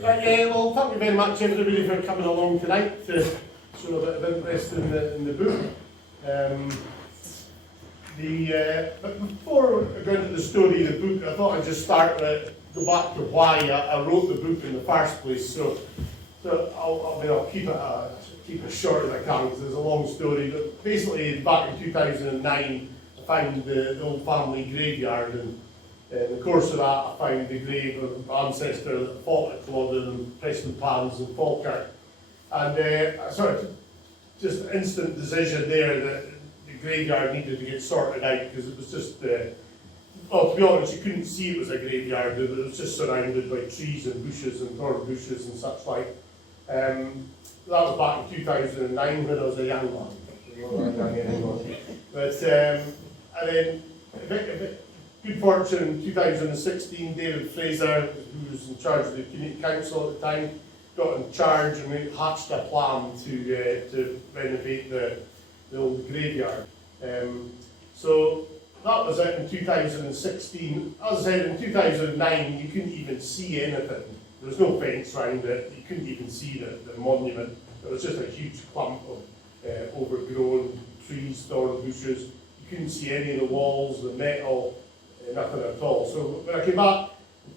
Right, well, thank you very much everybody for coming along tonight to show a bit of interest in the book. But before I go into the story of the book, I thought I'd just start go back to why I wrote the book in the first place. So I'll keep it short as I can because it's a long story. But basically, back in 2009, I found the old family graveyard, and in the course of that, I found the grave of my ancestor that fought at Culloden and Prestonpans and Falkirk. And I sort of just an instant decision there that the graveyard needed to get sorted out because it was just, well, to be honest, you couldn't see it was a graveyard. It was just surrounded by trees and bushes and thorn bushes and such like. That was back in 2009 when I was a young man. I'm not young anymore. But, and then, good fortune in 2016, David Fraser, who was in charge of the community council at the time, got in charge and we hatched a plan to renovate the old graveyard. So that was it in 2016. As I said, in 2009 you couldn't even see anything. There was no fence around it. You couldn't even see the monument. It was just a huge clump of overgrown trees, thorn bushes. You couldn't see any of the walls, the metal, nothing at all. So when I came back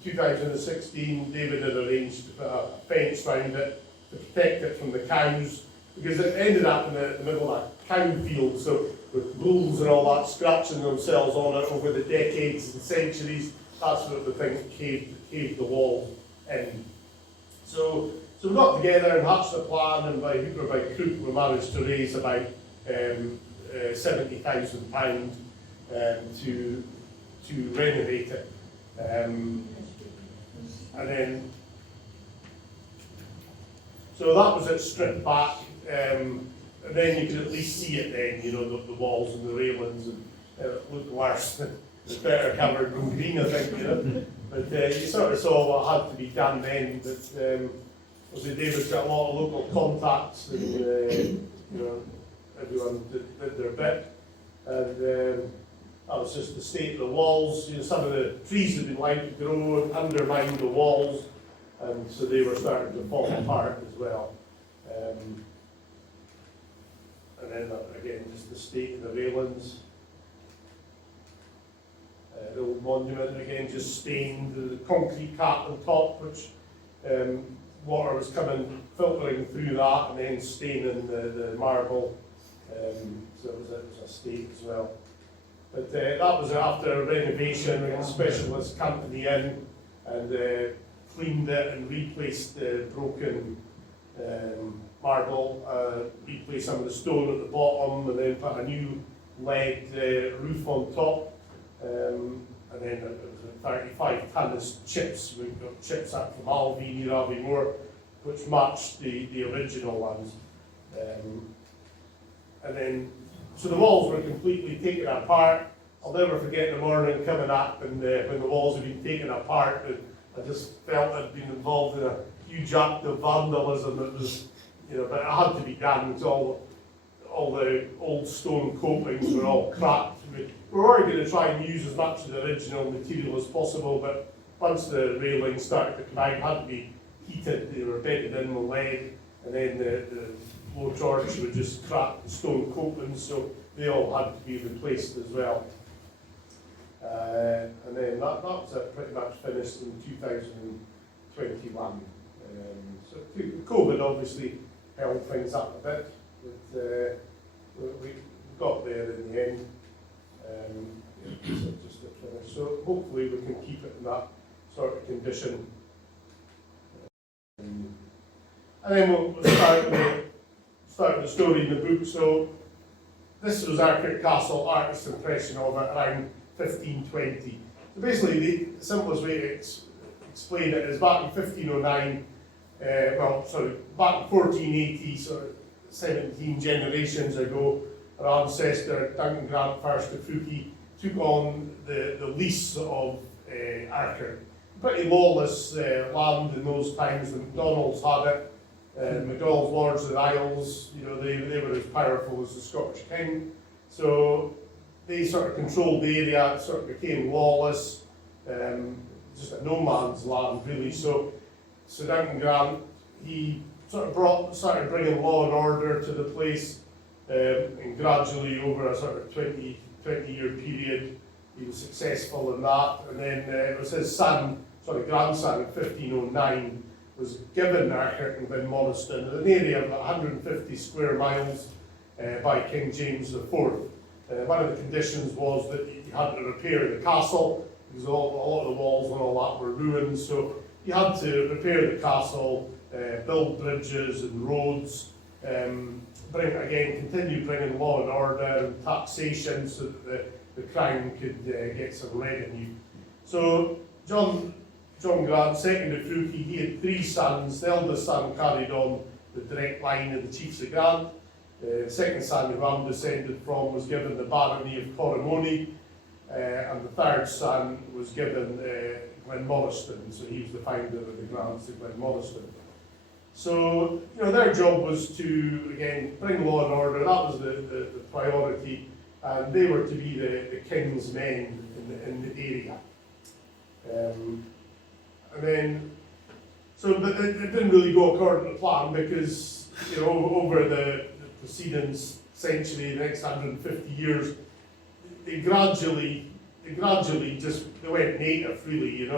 in 2016, David had arranged to put a fence around it to protect it from the cows, because it ended up in the middle of a cow field, so with bulls and all that scratching themselves on it over the decades and centuries, that's what the thing caved the wall in. So we got together and hatched a plan, and by hook or by crook we managed to raise about £70,000 to renovate it. And then, so that was it stripped back, and then you could at least see it then, you know, the walls and the railings, and it looked worse. It's better covered than green, I think, you know. But you sort of saw what had to be done then. But obviously David's got a lot of local contacts, and you know, everyone did their bit. And that was just the state of the walls. You know, some of the trees had been allowed to grow and undermine the walls, and so they were starting to fall apart as well. And then again, just the state of the railings. The old monument again, just stained, the concrete cap on top, which water was filtering through that and then staining the marble. So it was a state as well. But that was after a renovation. We had a specialist company in and cleaned it and replaced the broken marble, replaced some of the stone at the bottom, and then put a new lead roof on top. And then it was 35 tons of chips. We got chips up from Alvey near Alvey which matched the original ones. And then, so the walls were completely taken apart. I'll never forget the morning coming up and when the walls had been taken apart, and I just felt I'd been involved in a huge act of vandalism. That was, you know, but it had to be done. So all the old stone copings were all cracked. We were already going to try and use as much of the original material as possible, but once the railings started to come out, it had to be heated. They were bedded in with lead, and then the low torch would just crack the stone copings, so they all had to be replaced as well. And then that was pretty much finished in 2021. So COVID obviously held things up a bit, but we got there in the end. Just to finish. So hopefully we can keep it in that sort of condition. And then we'll start the story in the book. So this was Urquhart Castle, artist's impression of it around 1520. So basically the simplest way to explain it is back in 1509, back in 1480, so 17 generations ago, our ancestor Duncan First of Fuki took on the lease of Urquhart. Pretty lawless land in those times. The MacDonalds had it. MacDonald's Lords of the Isles, you know, they were as powerful as the Scottish King. So they sort of controlled the area, it sort of became lawless. just a no man's land really. So Duncan Grant, he sort of started bringing law and order to the place, and gradually over a sort of 20-year period, he was successful in that. And then it was his grandson in 1509 was given Urquhart and Glenmoriston, an area of 150 square miles by King James IV. One of the conditions was that you had to repair the castle, because a lot of the walls and all that were ruined, so you had to repair the castle, build bridges and roads, continue bringing law and order and taxation so that the crown could get some revenue. So John Grant, second of Fruki, he had 3 sons. The eldest son carried on the direct line of the chiefs of Grant. The second son, who I'm descended from, was given the barony of Corrimony, and the third son was given Glenmoriston, so he was the founder of the Grants of Glenmoriston. So, their job was to, again, bring law and order. That was the priority, and they were to be the king's men in the area. But it didn't really go according to plan, because, over the preceding century, the next 150 years, they gradually just went native, really.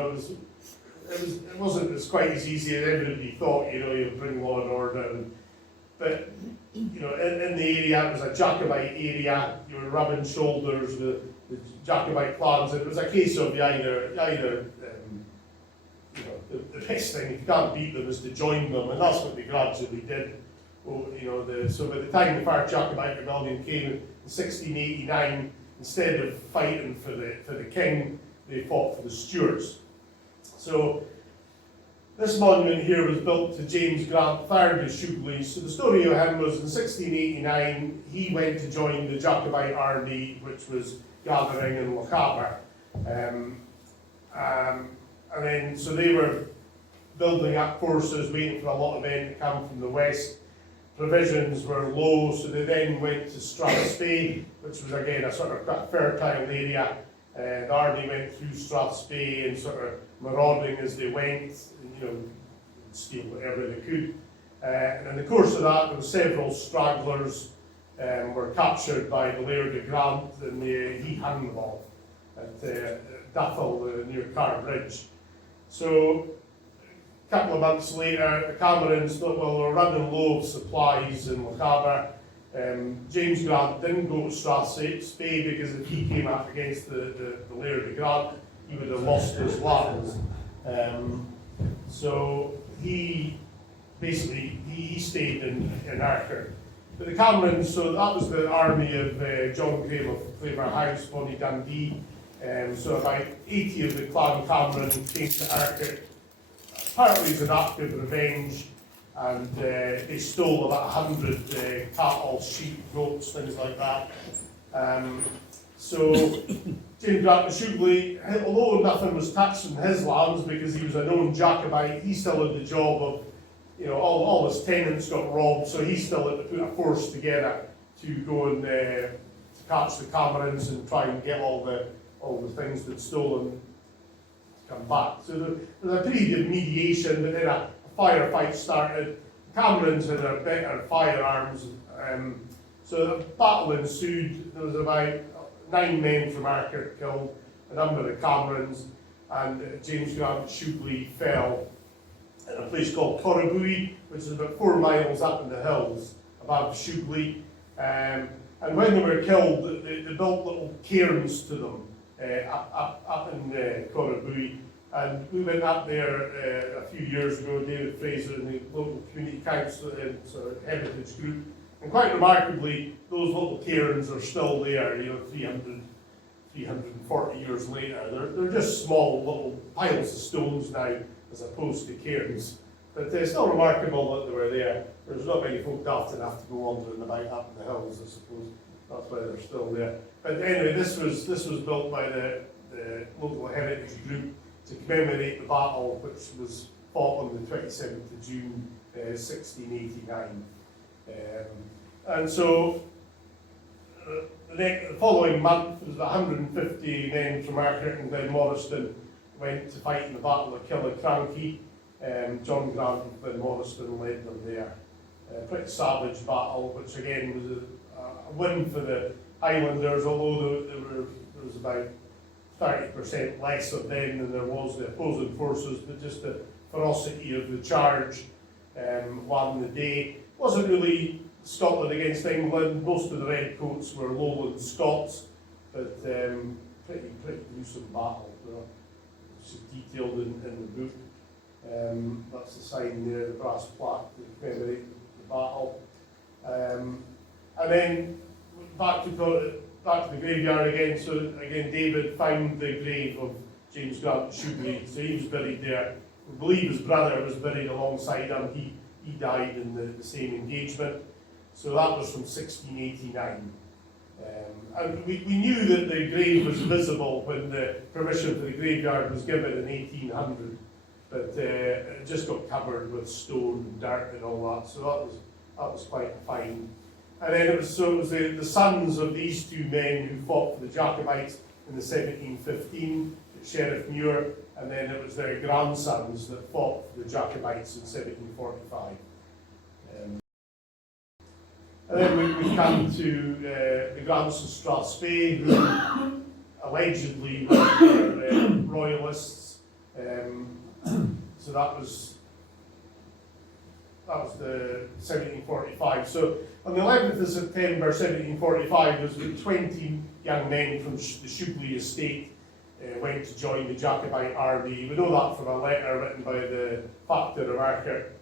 It wasn't as quite as easy as everybody thought. You bring law and order, but in the area it was a Jacobite area. You were rubbing shoulders with the Jacobite clans. It was a case of the best thing, if you can't beat them, is to join them, and that's what they gradually did. So by the time the first Jacobite Rebellion came in 1689, instead of fighting for the king, they fought for the Stuarts. So this monument here was built to James Grant, 3rd of Shugley. So the story of him was in 1689, he went to join the Jacobite army, which was gathering in Lochaber. So they were building up forces, waiting for a lot of men to come from the west. Provisions were low, so they then went to Strathspey, which was again a sort of fertile area. The army went through Strathspey and sort of marauding as they went, and, steal whatever they could. And in the course of that, there were several stragglers were captured by the Laird of Grant, and he hung them all at Duffel near Carbridge. So a couple of months later, the Camerons thought, well, we're running low of supplies in Lochaber. James Grant didn't go to Strathspey, because if he came up against the Laird of Grant, he would have lost his lands. So he stayed in Urquhart. But the Camerons, so that was the army of John Graham of Claymore House, Bonnie Dundee. So about 80 of the clan Cameron came to Urquhart, partly as an act of revenge, and they stole about 100 cattle, sheep, goats, things like that. So James Grant of Shugley, although nothing was touched in his lands because he was a known Jacobite, he still had the job of, all his tenants got robbed, so he still had to put a force together to go and to catch the Camerons and try and get all the things they'd stolen to come back. So there was a period of mediation, but then a firefight started. The Camerons had their better firearms, so the battle ensued. There was about 9 men from Urquhart killed, a number of Camerons, and James Grant Shugley fell in a place called Corrimony, which is about 4 miles up in the hills above Shugley. And when they were killed, they built little cairns to them up in Corrimony. And we went up there a few years ago, David Fraser and the local community council and sort of heritage group. And quite remarkably, those little cairns are still there, 340 years later. They're just small little piles of stones now, as opposed to cairns. But it's still remarkable that they were there. There's not many folk daft enough to go wandering about up in the hills, I suppose. That's why they're still there. But anyway, this was built by the local heritage group to commemorate the battle, which was fought on the 27th of June, 1689. And so the following month, there was 150 men from Urquhart and Glenmoriston went to fight in the Battle of Killiecrankie. John Grant of Glenmoriston led them there. Pretty savage battle, which again was a win for the Highlanders, although there was about 30% less of them than there was the opposing forces, but just the ferocity of the charge won the day. Wasn't really Scotland against England. Most of the Redcoats were Lowland Scots, but pretty gruesome battle. It's detailed in the book. That's the sign there, the brass plaque to commemorate the battle. And then back to the graveyard again. So again, David found the grave of James Grant at Shoebury, so he was buried there. We believe his brother was buried alongside him. He died in the same engagement. So that was from 1689. And we knew that the grave was visible when the permission for the graveyard was given in 1800, but it just got covered with stone and dirt and all that. So that was quite a find. And then it was the sons of these two men who fought for the Jacobites in the 1715 at Sheriff Muir, and then it was their grandsons that fought for the Jacobites in 1745. And then we come to the Grants of Strathspey, who allegedly were royalists. So that was the 1745. So on the 11th of September 1745, there was 20 young men from the Shoebury estate went to join the Jacobite army. We know that from a letter written by the factor of Urquhart.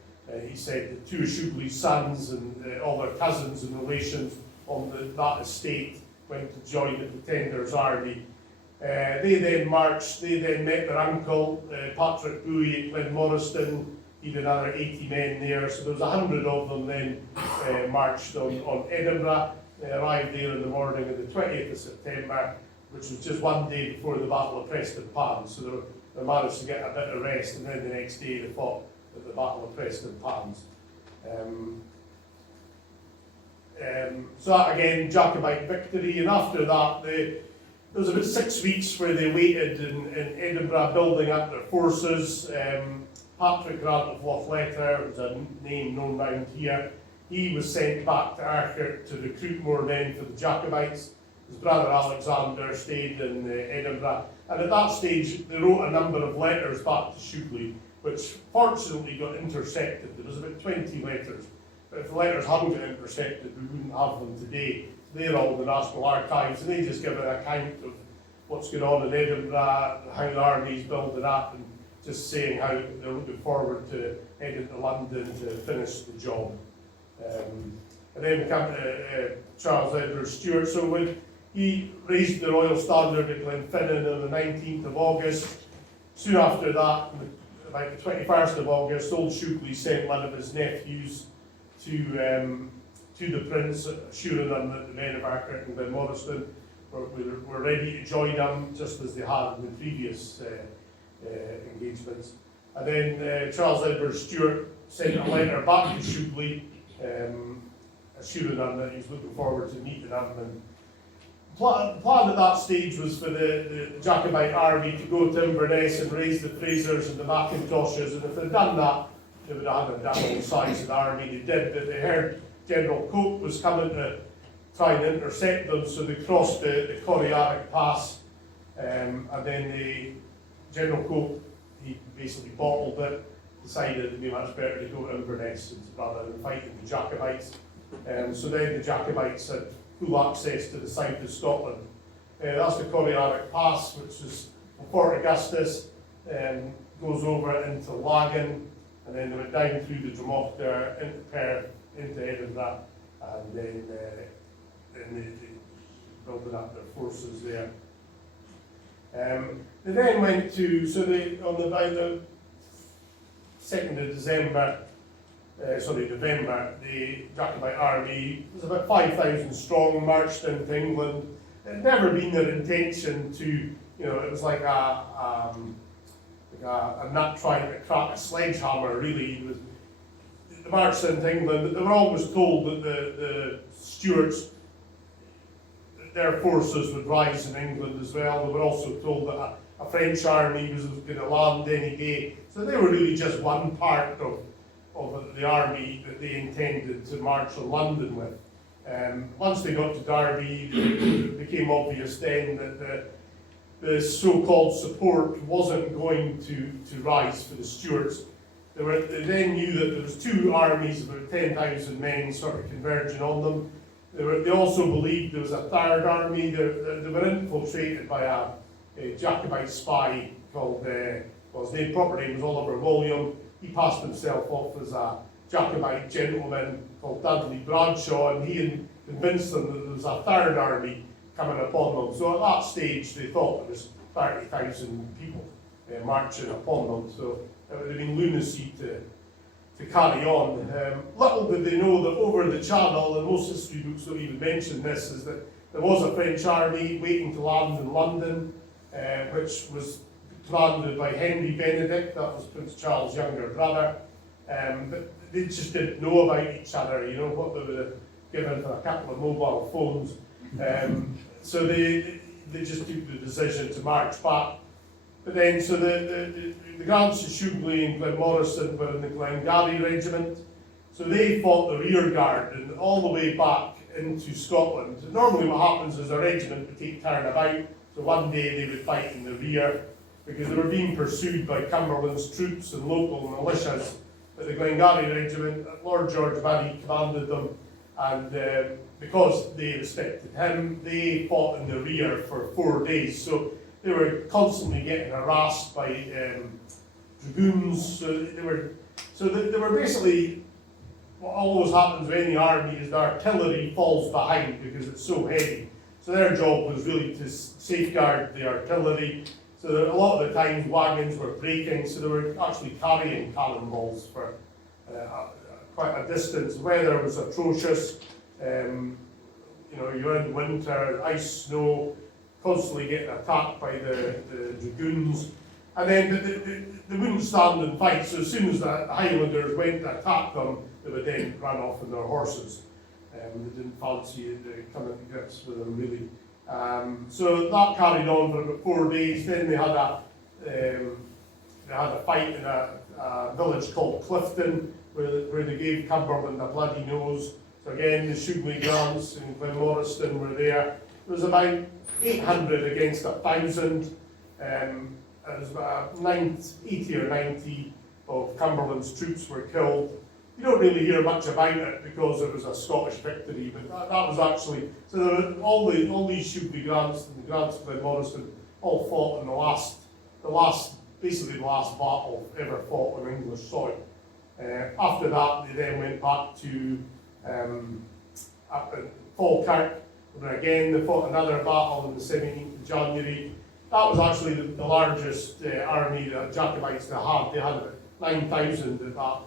He said the two Shoebury's sons and all their cousins and relations on that estate went to join the Pretender's army. They then marched, they then met their uncle, Patrick Bowie at Glenmoriston. He had another 80 men there, so there was 100 of them then marched on Edinburgh. They arrived there in the morning of the 20th of September, which was just one day before the Battle of Prestonpans. So they managed to get a bit of rest, and then the next day they fought at the Battle of Prestonpans. So that again, Jacobite victory, and after that there was about 6 weeks where they waited in Edinburgh building up their forces. Patrick Grant of Lochaber was a name known round here. He was sent back to Urquhart to recruit more men for the Jacobites. His brother Alexander stayed in Edinburgh, and at that stage they wrote a number of letters back to Shoebury, which fortunately got intercepted. There was about 20 letters, but if the letters hadn't got intercepted, we wouldn't have them today. They're all in the National Archives, and they just give an account of what's going on in Edinburgh, how the army's building up, and just saying how they're looking forward to heading to London to finish the job. And then we come to Charles Edward Stuart. So when he raised the Royal Standard at Glenfinnan on the 19th of August, soon after that, about the 21st of August, old Shoebury sent one of his nephews to the Prince, assuring him that the men of Urquhart and Glenmoriston were ready to join him, just as they had in the previous engagements. And then Charles Edward Stuart sent a letter back to Shoebury, assuring him that he was looking forward to meeting him. And the plan at that stage was for the Jacobite army to go to Inverness and raise the Frasers and the Macintoshes, and if they'd done that, they would have had a double size of the army. They did, but they heard General Cope was coming to try and intercept them, so they crossed the Corriaric Pass, and then General Cope, he basically bottled it, decided it'd be much better to go to Inverness rather than fighting the Jacobites. So then the Jacobites had full access to the south of Scotland. That's the Corriaric Pass, which is Fort Augustus, goes over into Lagan, and then they went down through the Dromochter, into Perth, into Edinburgh, and then they building up their forces there. They then went to, on the 2nd of November, the Jacobite army was about 5,000 strong, marched into England. It had never been their intention to, it was like a nut trying to crack a sledgehammer, really. It was, they marched into England, but they were always told that the Stuarts, their forces would rise in England as well. They were also told that a French army was going to land any day. So they were really just one part of the army that they intended to march on London with. Once they got to Derby, it became obvious then that the so-called support wasn't going to rise for the Stuarts. They then knew that there was two armies, about 10,000 men, sort of converging on them. They also believed there was a third army. They were infiltrated by a Jacobite spy called, his proper name was Oliver William. He passed himself off as a Jacobite gentleman called Dudley Bradshaw, and he convinced them that there was a third army coming upon them. So at that stage, they thought there was 30,000 people marching upon them. So it would have been lunacy to carry on. Little did they know that over the Channel, and most history books don't even mention this, is that there was a French army waiting to land in London, which was commanded by Henry Benedict, that was Prince Charles' younger brother. But they just didn't know about each other, you know, what they would have given for a couple of mobile phones. So they just took the decision to march back. But then, so the Grants of Shugley and Glenmoriston were in the Glengarry Regiment. So they fought the rear guard and all the way back into Scotland. Normally what happens is a regiment would take turn about. So one day they would fight in the rear because they were being pursued by Cumberland's troops and local militias. But the Glengarry Regiment, Lord George Barry commanded them, and because they respected him, they fought in the rear for 4 days. So they were constantly getting harassed by dragoons. So they were basically, what always happens with any army is the artillery falls behind because it's so heavy. So their job was really to safeguard the artillery. So a lot of the times wagons were breaking, so they were actually carrying cannonballs for quite a distance. The weather was atrocious. You know, you're in winter, ice, snow, constantly getting attacked by the dragoons. And then they wouldn't stand and fight, so as soon as the Highlanders went to attack them, they would then run off on their horses. They didn't fancy coming to grips with them, really. So that carried on for about 4 days. Then they had a fight in a village called Clifton, where they gave Cumberland a bloody nose. So again, the Shugley Grants and Glenmoriston were there. It was about 800 against 1,000. It was about 80 or 90 of Cumberland's troops were killed. You don't really hear much about it because it was a Scottish victory, but that was actually, so there were all these Shugley Grants and the Grants of Glenmoriston all fought in the last battle ever fought on English soil. After that, they then went back to up at Falkirk, where again they fought another battle on the 17th of January. That was actually the largest army that Jacobites they had. They had about 9,000 at that.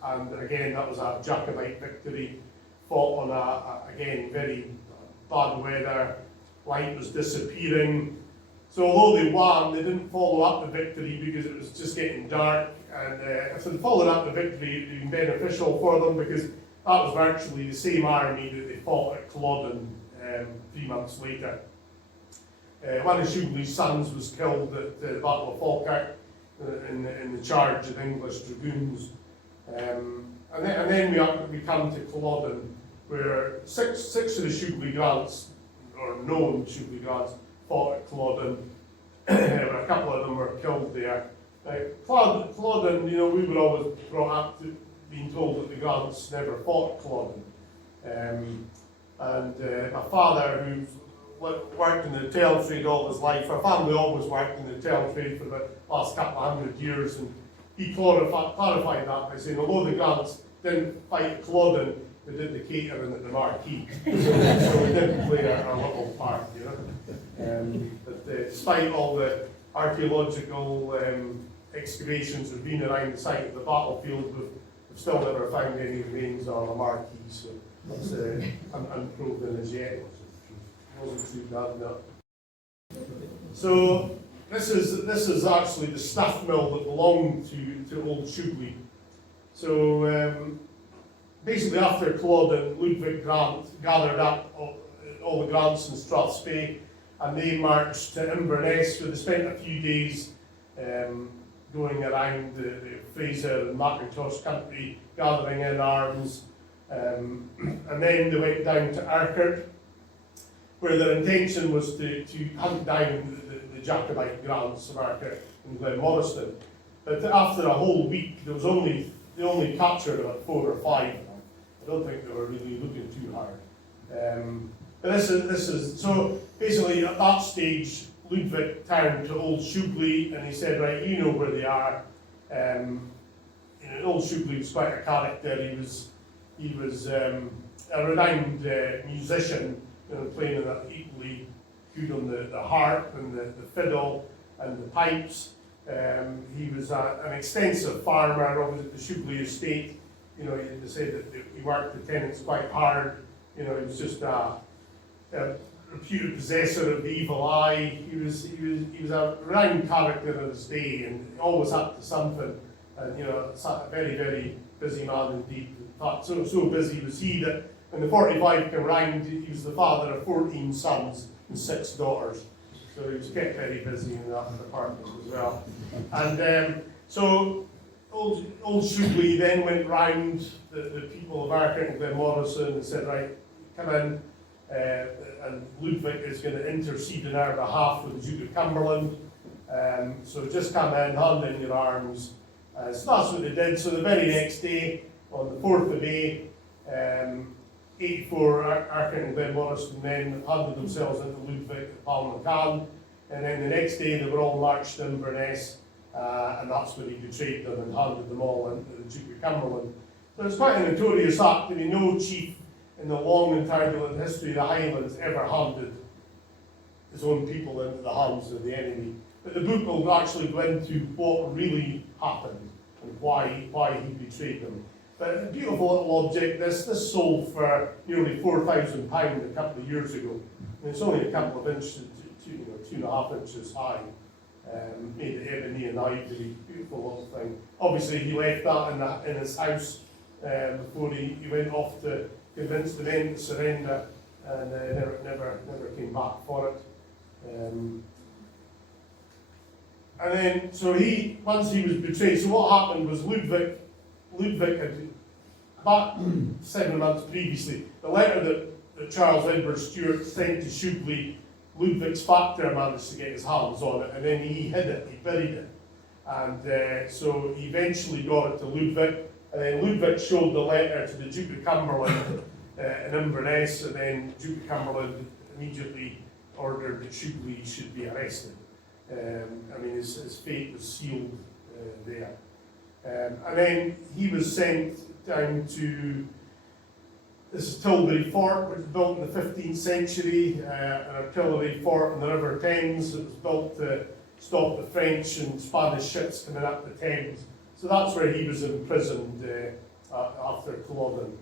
And again, that was a Jacobite victory, fought on again, very bad weather, light was disappearing. So although they won, they didn't follow up the victory because it was just getting dark. And if they'd followed up the victory, it would have been beneficial for them because that was virtually the same army that they fought at Culloden 3 months later. One of Shugley's sons was killed at the Battle of Falkirk in the charge of English dragoons. And then we come to Culloden, where six of the Shugley Grants, or known Shugley Grants, fought at Culloden. A couple of them were killed there. Culloden, you know, we were always brought up to being told that the Grants never fought at Culloden. And my father, who worked in the tail trade all his life, our family always worked in the tail trade for the last couple of 100 years, and he clarified that by saying, although the Grants didn't fight at Culloden, they did the catering at the Marquee. So we did play our little part, you know. But despite all the archaeological excavations that have been around the site of the battlefield, we've still never found any remains on the Marquee, so that's unproven as yet. It wasn't too bad enough. So this is actually the stuff mill that belonged to Old Shugley. So basically after Culloden, Ludwig Grant gathered up all the Grants in Strathspey, and they marched to Inverness, where they spent a few days going around the Fraser and Macintosh country, gathering in arms, and then they went down to Urquhart, where their intention was to hunt down the Jacobite grants of Urquhart and Glenmoriston. But after a whole week, they only captured about 4 or 5 of them. I don't think they were really looking too hard. But this is so basically at that stage, Ludwig turned to Old Shugley and he said, right, you know where they are. Old Shugley was quite a character. He was a renowned musician, playing equally good on the harp and the fiddle and the pipes. He was an extensive farmer over at the Shugley estate. They say that he worked the tenants quite hard. He was just a reputed possessor of the evil eye. He was a renowned character of his day, and always up to something. And a very, very busy man indeed. In fact, so busy was he that when the 45 came round, he was the father of 14 sons and 6 daughters. So he was kept very busy in that department as well. And so Old Shugley then went round the people of Urquhart and Glenmoriston and said, right, come in, and Ludwig is going to intercede on our behalf with the Duke of Cumberland. So just come in, hand in your arms. So that's what they did. So the very next day, on the 4th of May, 84 Urquhart and Glenmoriston men handed themselves into Ludwig at Palmacan, and then the next day they were all marched to Inverness, and that's where he betrayed them and handed them all into the Duke of Cumberland. So it's quite a notorious act. No chief in the long and turbulent history of the Highlands ever handed his own people into the hands of the enemy. But the book will actually go into what really happened and why he betrayed them. But a beautiful little object, this sold for nearly £4,000 a couple of years ago. And it's only a couple of inches, 2.5 inches high. Made of ebony and ivory, beautiful little thing. Obviously he left that in his house before he went off to convince the men to surrender, and never came back for it. And then, once he was betrayed, so what happened was Ludwig had, about 7 months previously, the letter that Charles Edward Stuart sent to Shugley, Ludwig's factor managed to get his hands on it, and then he hid it, he buried it. And so he eventually got it to Ludwig, and then Ludwig showed the letter to the Duke of Cumberland in Inverness, and then Duke of Cumberland immediately ordered that Shugley should be arrested. His fate was sealed there. And then he was sent down to, this is Tilbury Fort, which was built in the 15th century, an artillery fort on the River Thames. It was built to stop the French and Spanish ships coming up the Thames. So that's where he was imprisoned after Culloden.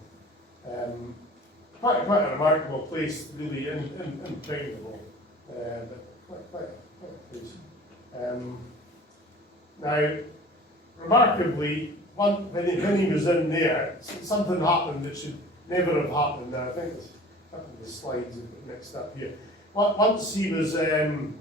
Quite a remarkable place, really impregnable, but quite a place. Now, remarkably, when he was in there, something happened that should never have happened. Now, I think it's a couple of the slides are mixed up here. Once he was in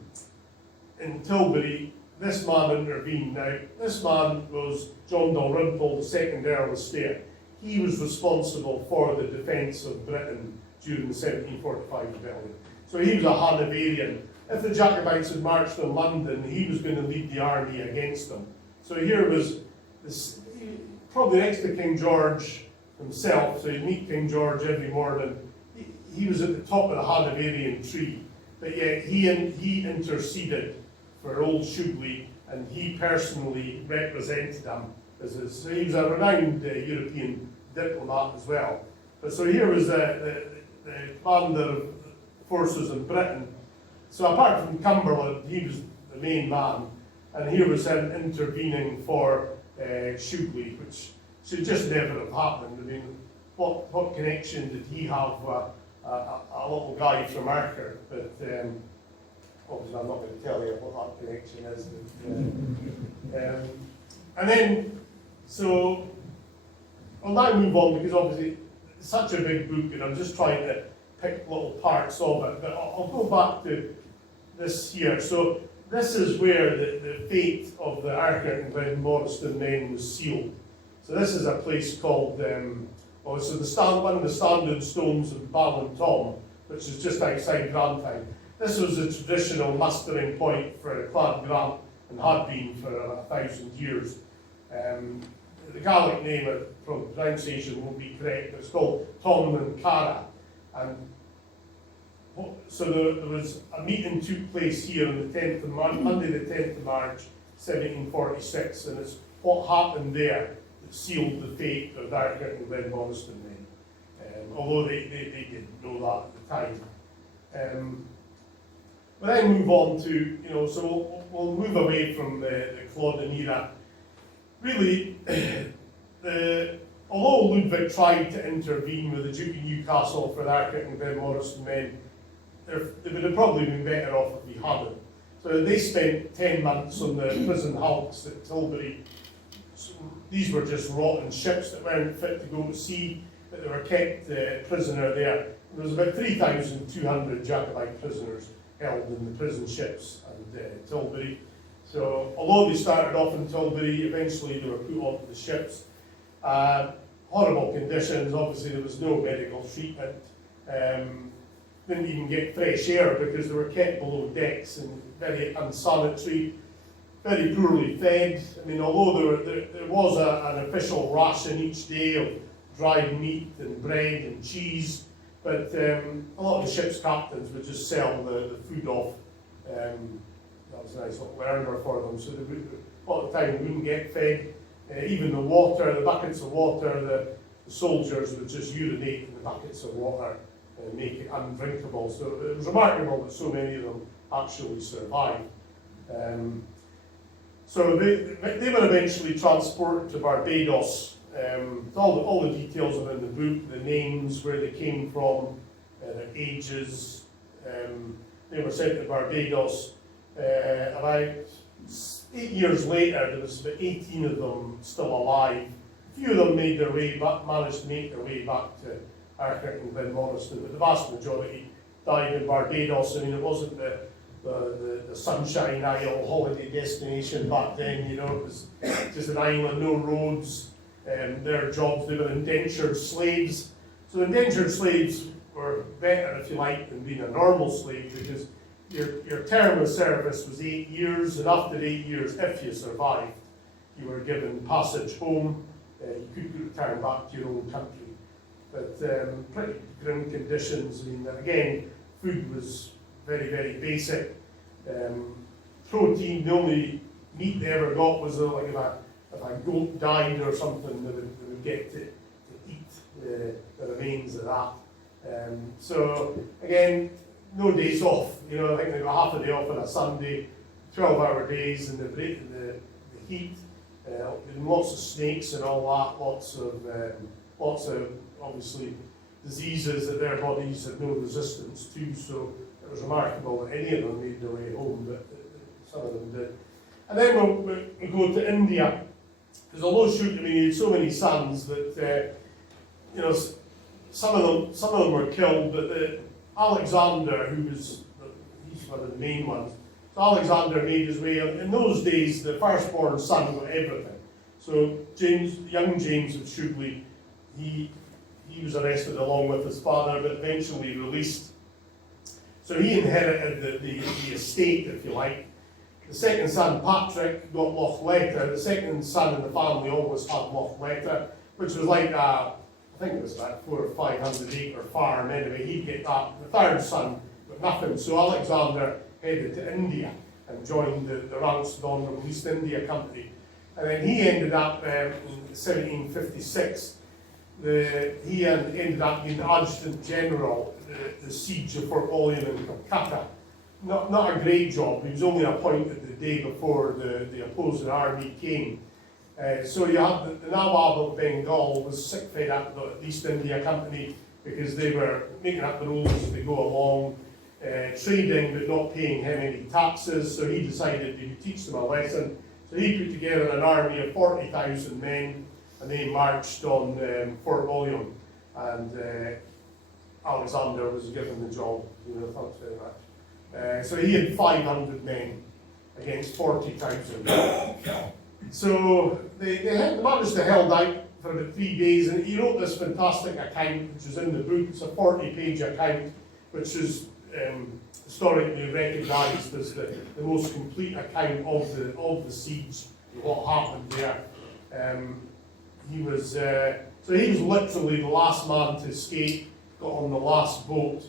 Tilbury, this man intervened. Now, this man was John Dalrymple, the second Earl of Stair. He was responsible for the defence of Britain during the 1745 rebellion. So he was a Hanoverian. If the Jacobites had marched on London, he was going to lead the army against them. So here was this, probably next to King George himself, so you'd meet King George every morning. He was at the top of the Hanoverian tree, but yet he interceded for Old Shugley, and he personally represented him. So he was a renowned European diplomat as well. But so here was the commander of forces in Britain. So apart from Cumberland, he was the main man, and here was him intervening for Shugley, which should just never have happened. I mean, what connection did he have with a little guy from Urquhart? But obviously I'm not going to tell you what that connection is. And then, so I'll now move on, because obviously it's such a big book and I'm just trying to pick little parts of it. But I'll go back to this here. So this is where the fate of the Urquhart and Glenmoriston men was sealed. So this is a place called, one of the standard stones of Ballintom, which is just outside Grantown. This was the traditional mustering point for Clan Grant and had been for 1,000 years. The Gaelic name, from pronunciation won't be correct, but it's called Tom and Cara. And so there was a meeting took place here on the 10th of March, Monday the 10th of March, 1746, and it's what happened there that sealed the fate of Urquhart and Glenmoriston men, although they didn't know that at the time. But then move on to, so we'll move away from the Culloden era. Really, although Ludwig tried to intervene with the Duke of Newcastle for the Urquhart and Glenmoriston men, they would have probably been better off if he hadn't. So they spent 10 months on the prison hulks at Tilbury. So these were just rotten ships that weren't fit to go to sea, but they were kept prisoner there. There was about 3,200 Jacobite prisoners held in the prison ships and Tilbury. So although they started off in Tilbury, eventually they were put onto the ships. Horrible conditions, obviously there was no medical treatment. Didn't even get fresh air because they were kept below decks and very unsanitary, very poorly fed. I mean, although there was an official ration each day of dried meat and bread and cheese, but a lot of the ship's captains would just sell the food off. That was a nice little earner for them, so they would, a lot of the time they wouldn't get fed. Even the water, the buckets of water, the soldiers would just urinate in the buckets of water and make it undrinkable. So it was remarkable that so many of them actually survived. So they were eventually transported to Barbados. All the details are in the book, the names, where they came from, their ages. They were sent to Barbados. About 8 years later, there was about 18 of them still alive. A few of them made their way back, managed to make their way back to Urquhart and Glenmoriston, but the vast majority died in Barbados. I mean, it wasn't the Sunshine Isle holiday destination back then, it was just an island, no roads. Their jobs, they were indentured slaves. So indentured slaves were better, if you like, than being a normal slave, because your term of service was 8 years, and after 8 years, if you survived, you were given passage home. You could return back to your own country. But pretty grim conditions. I mean, again, food was very, very basic. Protein, the only meat they ever got was like if a goat died or something, they would get to eat the remains of that. So again, no days off. I think they got half a day off on a Sunday, 12-hour days in the heat. Lots of snakes and all that. Lots of obviously diseases that their bodies had no resistance to. So it was remarkable that any of them made their way home, but some of them did. And then we go to India, because although he had so many sons that some of them were killed, but Alexander, he's one of the main ones. So Alexander made his way. In those days, the firstborn son got everything. So young James of Shugley, he was arrested along with his father, but eventually released. So he inherited the estate, if you like. The second son, Patrick, got Lochaber. The second son in the family always had Lochaber, which was like I think it was about 400 or 500 acre farm. Anyway, he'd get that. The third son got nothing. So Alexander headed to India and joined the ranks of the Honourable East India Company. And then he ended up in 1756. He ended up being the Adjutant General at the siege of Fort William in Calcutta. Not a great job. He was only appointed the day before the opposing army came. So you had the Nawab of Bengal was sick fed up with the East India Company because they were making up the rules as they go along, trading but not paying him any taxes. So he decided he would teach them a lesson. So he put together an army of 40,000 men, and they marched on Fort William, and Alexander was given the job. Thanks very much. So he had 500 men against 40,000. So they managed to hold out for about 3 days, and he wrote this fantastic account, which is in the book. It's a 40-page account, which is historically recognised as the most complete account of the siege and what happened there. He was literally the last man to escape, got on the last boat,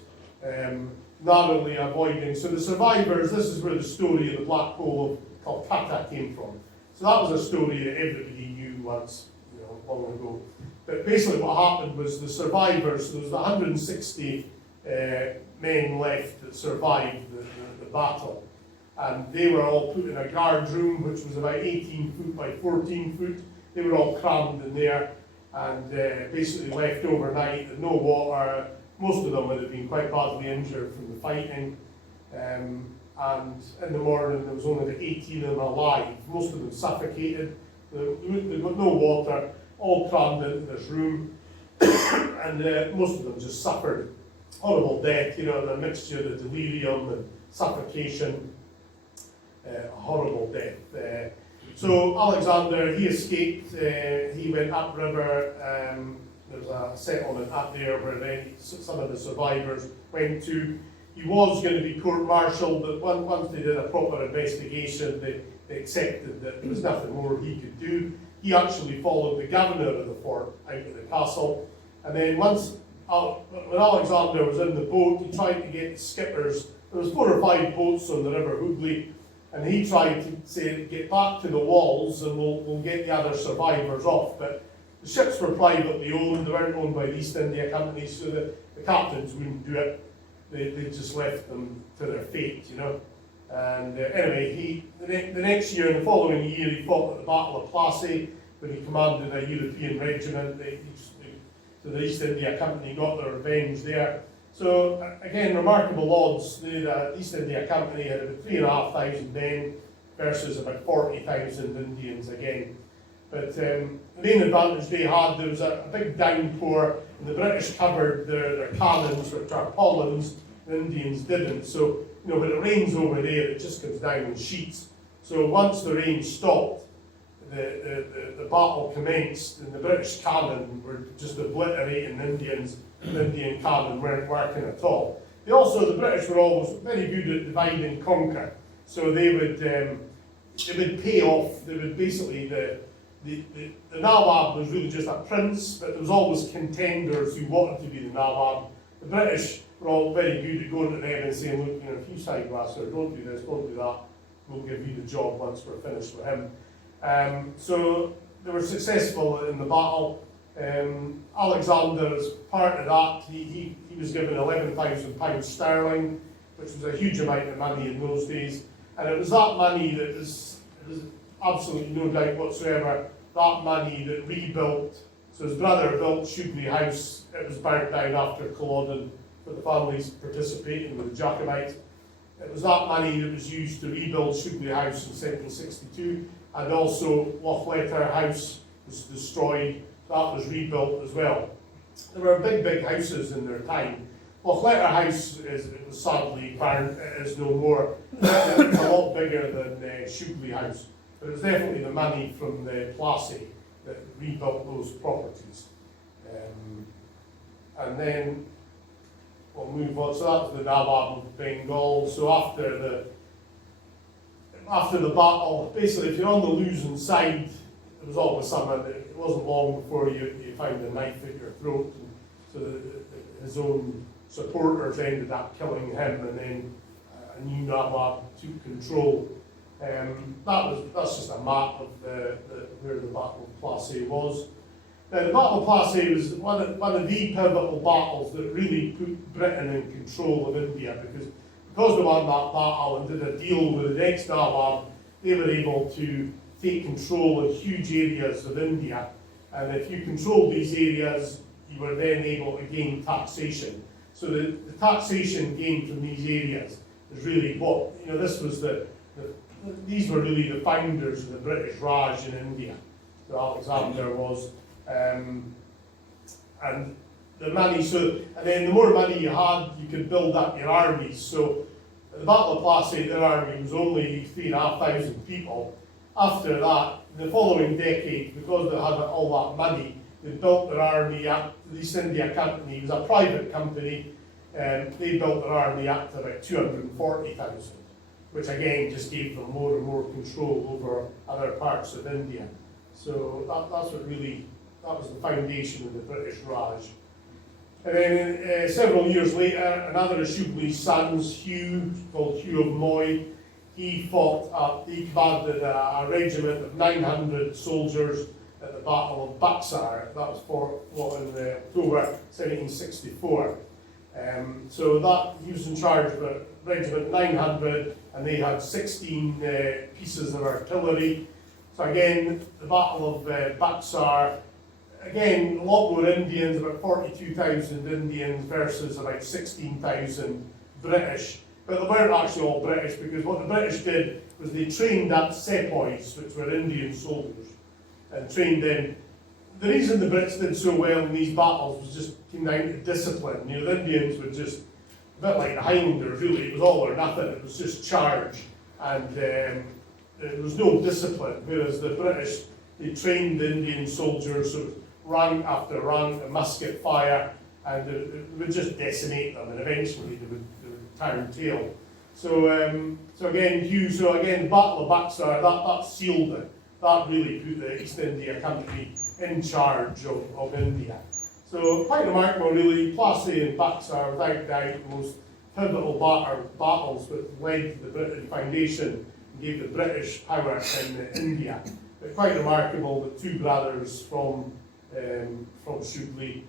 narrowly avoiding. So the survivors, this is where the story of the Black Hole of Calcutta came from. So that was a story that everybody knew once, long ago. But basically what happened was the survivors, so there was 160 men left that survived the battle. And they were all put in a guard room, which was about 18 foot by 14 foot. They were all crammed in there and basically left overnight with no water. Most of them would have been quite badly injured from the fighting. And in the morning, there was only about 18 of them alive. Most of them suffocated. They got no water, all crammed into this room. And most of them just suffered horrible death, a mixture of delirium and suffocation. A horrible death. So Alexander, he escaped. He went upriver. There was a settlement up there where some of the survivors went to. He was going to be court-martialed, but once they did a proper investigation, they accepted that there was nothing more he could do. He actually followed the governor of the fort out of the castle, and then when Alexander was in the boat, he tried to get the skippers. There was 4 or 5 boats on the River Hooghly, and he tried to say, get back to the walls and we'll get the other survivors off. But the ships were privately owned, they weren't owned by the East India Company, so the captains wouldn't do it. They just left them to their fate, And anyway, the next year, the following year, he fought at the Battle of Plassey, when he commanded a European regiment. So the East India Company got their revenge there. So again, remarkable odds. The East India Company had about 3,500 men versus about 40,000 Indians again. But the main advantage they had, there was a big downpour, and the British covered their cannons, which are pollens, the Indians didn't. So, when it rains over there, it just comes down in sheets. So once the rain stopped, the battle commenced, and the British cannon were just obliterating Indians. The Indian cannon weren't working at all. The British were always very good at divide and conquer. So they would pay off. They would basically the Nawab was really just a prince, but there was always contenders who wanted to be the Nawab. The British were all very good at going to them and saying, look, if you side Glasser, don't do this, don't do that. We'll give you the job once we're finished with him. So they were successful in the battle. Alexander, as part of that, he was given £11,000 sterling, which was a huge amount of money in those days. And it was that money that was absolutely no doubt whatsoever, that money that rebuilt. So his brother built Shugley House. It was burnt down after Culloden, but the families participating with the Jacobites. It was that money that was used to rebuild Shugley House in 1762, and also Lochaber House was destroyed. That was rebuilt as well. There were big houses in their time. Lochaber House it was sadly burnt. It is no more. It's a lot bigger than Shugley House. But it was definitely the money from the Plassey that rebuilt those properties. And then we'll move on. So that was the Nawab of Bengal. So after the battle, basically, if you're on the losing side, it was always someone. It wasn't long before you found a knife at your throat. And so his own supporters ended up killing him, and then a new Nawab took control. That's just a map of where the Battle of Plassey was. Now, the Battle of Plassey was one of the pivotal battles that really put Britain in control of India, because they won that battle and did a deal with the next Nawab, they were able to take control of huge areas of India. And if you controlled these areas, you were then able to gain taxation. So the taxation gained from these areas is really what, this was these were really the founders of the British Raj in India. So Alexander was, and the money, and then the more money you had, you could build up your armies. So At the Battle of Plassey, their army was only 3,500 people. After that, the following decade, because they had all that money, they built their army up. The East India Company was a private company, and they built their army up to about 240,000, which again just gave them more and more control over other parts of India. So that's what really, that was the foundation of the British Raj. And then several years later, another of Shubley's sons, Hugh, called Hugh of Moy, he commanded a regiment of 900 soldiers at the Battle of Buxar. That was fought in October 1764. So that he was in charge of a regiment 900, and they had 16 pieces of artillery. So again, the Battle of Buxar, again, a lot more Indians, about 42,000 Indians versus about 16,000 British. But they weren't actually all British, because what the British did was they trained up sepoys, which were Indian soldiers, and trained them. The reason the Brits did so well in these battles was just came down to discipline. You know, the Indians were just a bit like the Highlanders, really. It was all or nothing. It was just charge, and there was no discipline. Whereas the British, they trained the Indian soldiers, so rank after rank, a musket fire, and it would just decimate them, and eventually they would turn tail. So again, the Battle of Buxar, that sealed it. That really put the East India Company in charge of India. So quite remarkable, really. Plassey and Buxar, without doubt, the most pivotal battles which led to the British foundation and gave the British power in India. But quite remarkable that two brothers from Shubley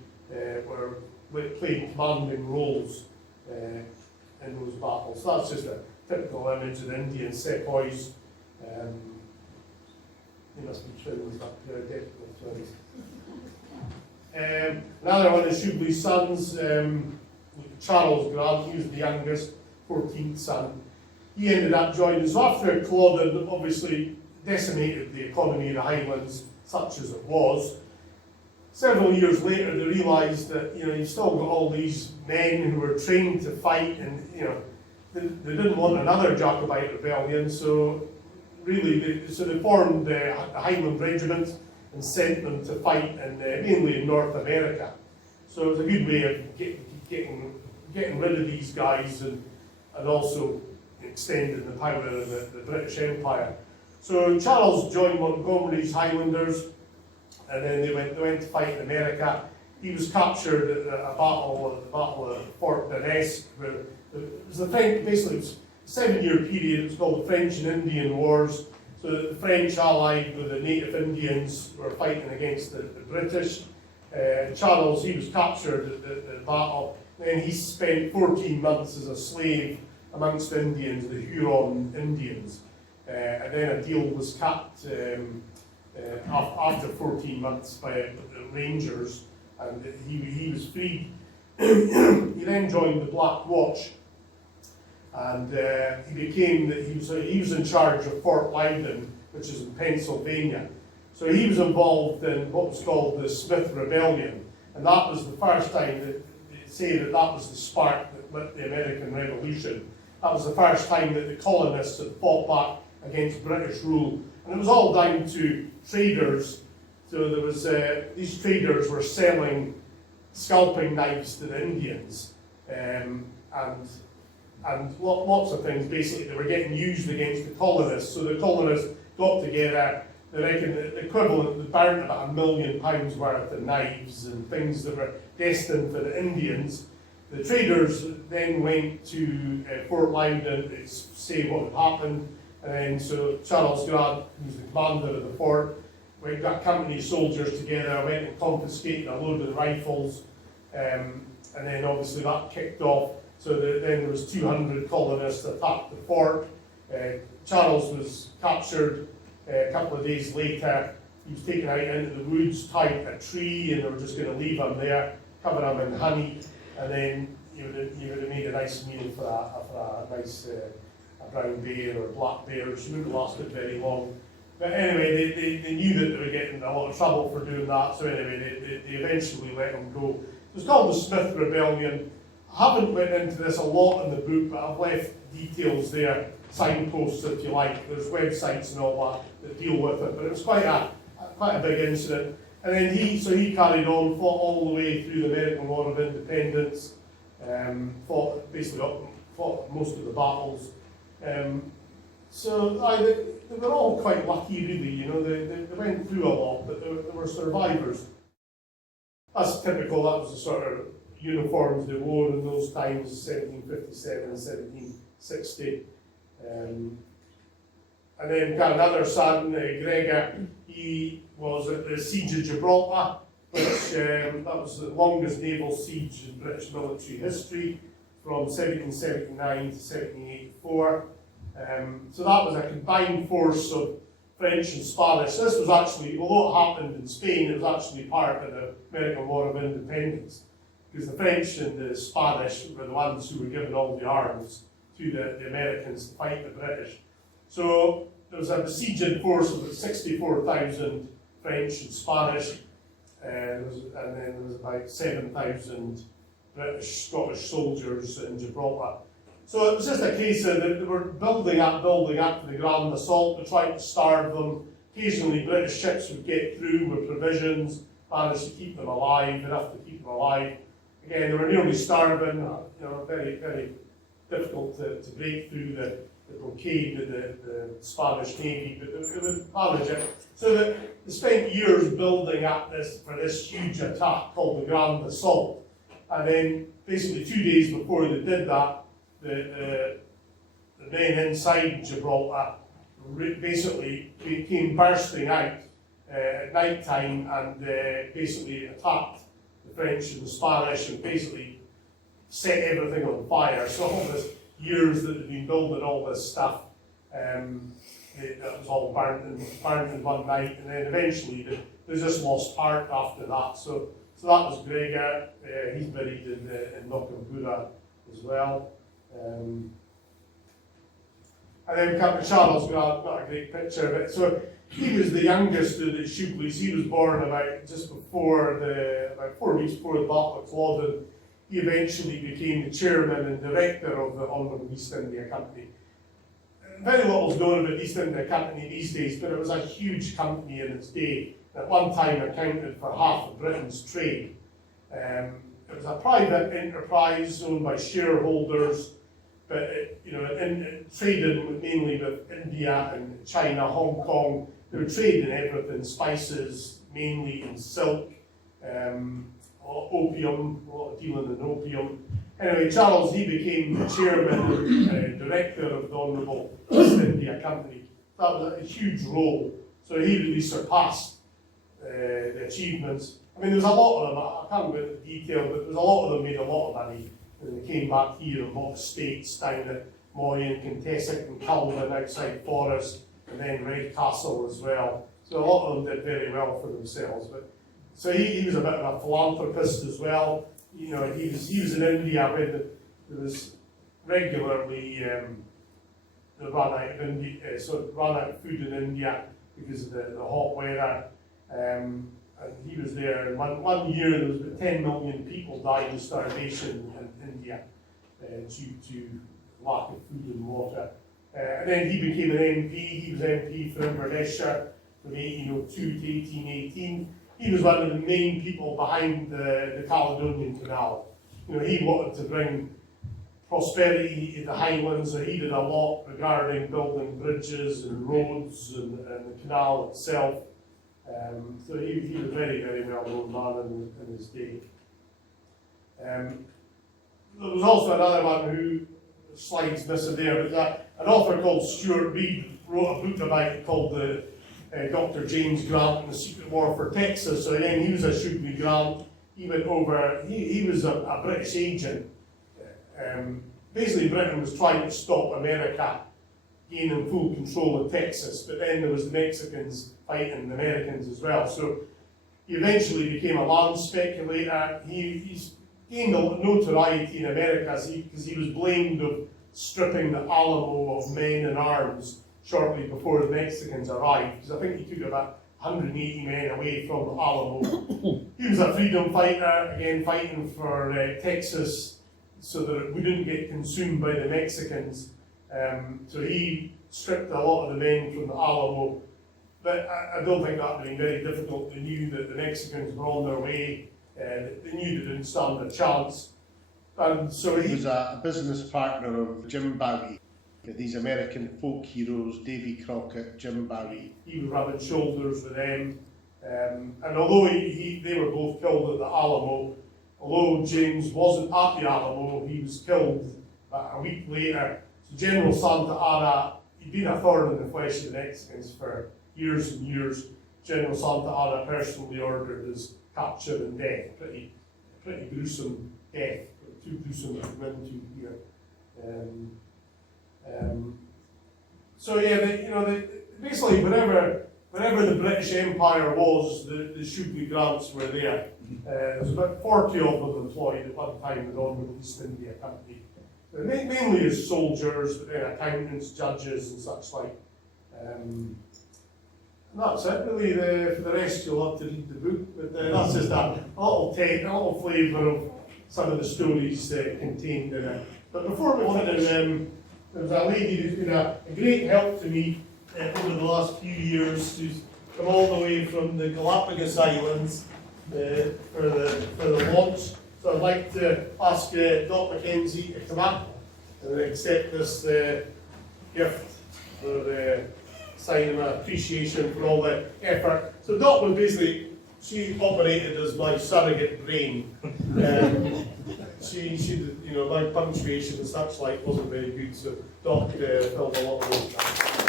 played commanding roles in those battles. So that's just a typical image of the Indian sepoys. They must be twins, but they're identical twins. Another one is Shubley's sons, Charles Grant. He was the youngest, 14th son. He ended up joining. So after Culloden obviously decimated the economy of the Highlands, such as it was, several years later they realised that you've still got all these men who were trained to fight, and they didn't want another Jacobite rebellion. So really, they formed the Highland Regiment and sent them to fight mainly in North America. So it was a good way of getting rid of these guys and also extending the power of the British Empire. So Charles joined Montgomery's Highlanders, and then they went to fight in America. He was captured at the Battle of Fort Ness, where it was basically it was a 7-year period. It was called the French and Indian Wars. So the French allied with the native Indians were fighting against the British. Charles, he was captured at the battle. Then he spent 14 months as a slave amongst Indians, the Huron Indians. And then a deal was cut after 14 months by the Rangers, and he was freed. He then joined the Black Watch, and he was in charge of Fort Loudon, which is in Pennsylvania. So he was involved in what was called the Smith Rebellion, and that was the first time that they say that was the spark that lit the American Revolution. That was the first time that the colonists had fought back against British rule, and it was all down to traders. So there was these traders were selling scalping knives to the Indians, and lots of things. Basically, they were getting used against the colonists. So the colonists got together. They reckon the equivalent, they burnt about £1 million worth of knives and things that were destined for the Indians. The traders then went to Fort Loudon to say what had happened. And then so Charles Grant, who was the commander of the fort, got company soldiers together, went and confiscated a load of the rifles, and then obviously that kicked off. So then there was 200 colonists attacked the fort. Charles was captured a couple of days later. He was taken out into the woods, tied to a tree, and they were just going to leave him there, cover him in honey, and then you would have made a nice meal for a nice a brown bear or black bear, which wouldn't have lasted very long. But anyway, they knew that they were getting a lot of trouble for doing that, so anyway, they eventually let him go. It was called the Smith Rebellion. I haven't went into this a lot in the book, but I've left details there, signposts if you like. There's websites and all that deal with it, but it was quite a big incident. And then he carried on, fought all the way through the American War of Independence, fought most of the battles. They were all quite lucky, really. You know, they went through a lot, but they were survivors. That's typical. That was the sort of uniforms they wore in those times, 1757, 1760. And then got another son, Gregor. He was at the Siege of Gibraltar, which that was the longest naval siege in British military history, from 1779 to 1784. So that was a combined force of French and Spanish. This was actually, although it happened in Spain, it was actually part of the American War of Independence, because the French and the Spanish were the ones who were given all the arms to the Americans to fight the British. So there was a besieging force of 64,000 French and Spanish, and then there was about 7,000 British, Scottish soldiers in Gibraltar. So it was just a case of that they were building up to the grand assault, to try to starve them. Occasionally British ships would get through with provisions, manage to keep them alive, enough to keep them alive. Again, they were nearly starving, very, very difficult to break through the blockade of the Spanish Navy, but they would manage it. So they spent years building up for this huge attack called the Grand Assault. And then basically 2 days before they did that, the men inside Gibraltar basically came bursting out at night time and basically attacked the French and the Spanish and basically set everything on fire. So all this years that they've been building all this stuff, that was all burnt in one night, and then eventually they just lost heart after that. So that was Gregor. He's buried in Lochaber as well. And then Captain Charles got a great picture of it. So he was the youngest of the Shugleys. He was born about 4 weeks before the Battle of Culloden. He eventually became the chairman and director of the Honourable East India Company. Very little is known about East India Company these days, but it was a huge company in its day. At one time accounted for half of Britain's trade. It was a private enterprise owned by shareholders, but it traded mainly with India and China, Hong Kong. They were trading everything, spices, mainly in silk, opium, a lot of dealing in opium. Anyway, Charles, he became the chairman and director of the Honourable East India Company. That was a huge role. So he really surpassed the achievements. I mean, there was a lot of them, I can't go into detail, but there was a lot of them made a lot of money. And they came back here and bought estates down at Moy and Contessic and Culloden outside Forest, and then Red Castle as well. So a lot of them did very well for themselves. So he was a bit of a philanthropist as well. You know, he was in India when there was regularly they ran out of food in India because of the hot weather. And he was there. And one year there was about 10 million people died of starvation in India due to lack of food and water. And then he became an MP. He was MP for Inverness from 1802 to 1818. He was one of the main people behind the Caledonian Canal. You know, he wanted to bring prosperity in the Highlands, so he did a lot regarding building bridges and roads and the canal itself. So he was a very, very well-known man in his day. There was also another one who, slides missing there, but an author called Stuart Reid wrote a book about it called Dr. James Grant and the Secret War for Texas. So again, he was a Shugley Grant. He went over, he was a British agent. Basically, Britain was trying to stop America gaining full control of Texas, but then there was the Mexicans fighting the Americans as well. So he eventually became a land speculator. He's gained a lot of notoriety in America because he was blamed of stripping the Alamo of men and arms shortly before the Mexicans arrived, because I think he took about 180 men away from the Alamo. He was a freedom fighter, again fighting for Texas so that it wouldn't get consumed by the Mexicans. So he stripped a lot of the men from the Alamo, but I don't think that would have been very difficult. They knew that the Mexicans were on their way, they knew they didn't stand a chance. And so he was a business partner of Jim Bowie, these American folk heroes, Davy Crockett, Jim Bowie. He was rubbing shoulders with them, and although they were both killed at the Alamo, although James wasn't at the Alamo, he was killed a week later. So General Santa Anna, he'd been a thorn in the flesh of the Mexicans for years and years. General Santa Anna personally ordered his capture and death. Pretty gruesome death, too gruesome to come into here. So yeah, basically whenever the British Empire was, the Shugley Grants were there. There was about 40 of them employed at one time in the Northern East India Company. Mainly as soldiers, but then accountants, judges and such like. And that's it really. For the rest you'll have to read the book, but that's just a little flavour of some of the stories contained in it. But before we finish, there's a lady who's been a great help to me over the last few years, who's come all the way from the Galapagos Islands for the launch. So I'd like to ask Dot Mackenzie to come up and accept this gift for signing my appreciation for all the effort. So Dot was basically, she operated as my surrogate brain. She my punctuation and such like wasn't very good, so Dot filled a lot of those.